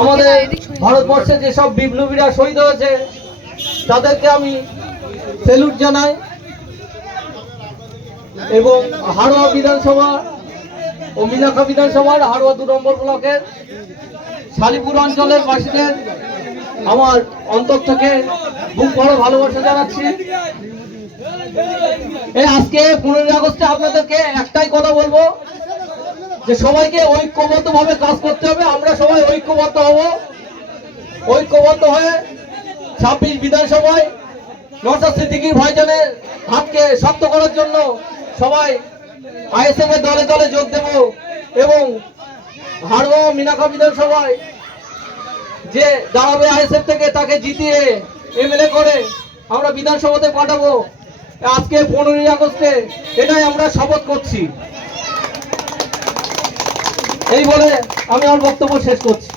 আমাদের ভারতবর্ষে যেসব বিপ্লবীরা শহীদ হয়েছে তাদেরকে আমি স্যালুট জানাই এবং হাড়োয়া বিধানসভা ও মিনাখা বিধানসভার হাড়োয়া 2 নম্বর ব্লকের শালিপুর অঞ্চলের বাসীদের আমার অন্তর থেকে বুক ভরা ভালোবাসা জানাচ্ছি। এই আজকে 15 আগস্টে আপনাদেরকে একটাই কথা বলবো যে সবাইকে ঐক্যবদ্ধভাবে কাজ করতে হবে। আমরা সবাই ঐক্যবদ্ধ হব, ঐক্যবদ্ধ হয়ে 26 বিধানসভায় নওশাদ সিদ্দিকীর ভাইজানের হাতকে শক্ত করার জন্য সবাই আইএসএফ এর দলে দলে যোগ দেব এবং হাড়োয়া মিনাখা বিধানসভায় যে দাঁড়াবে আইএসএফ থেকে তাকে জিতিয়ে এমএলএ করে আমরা বিধানসভাতে পাঠাবো। আজকে 15 আগস্টে এটাই আমরা শপথ করছি। এই বলে আমি আমার বক্তব্য শেষ করছি।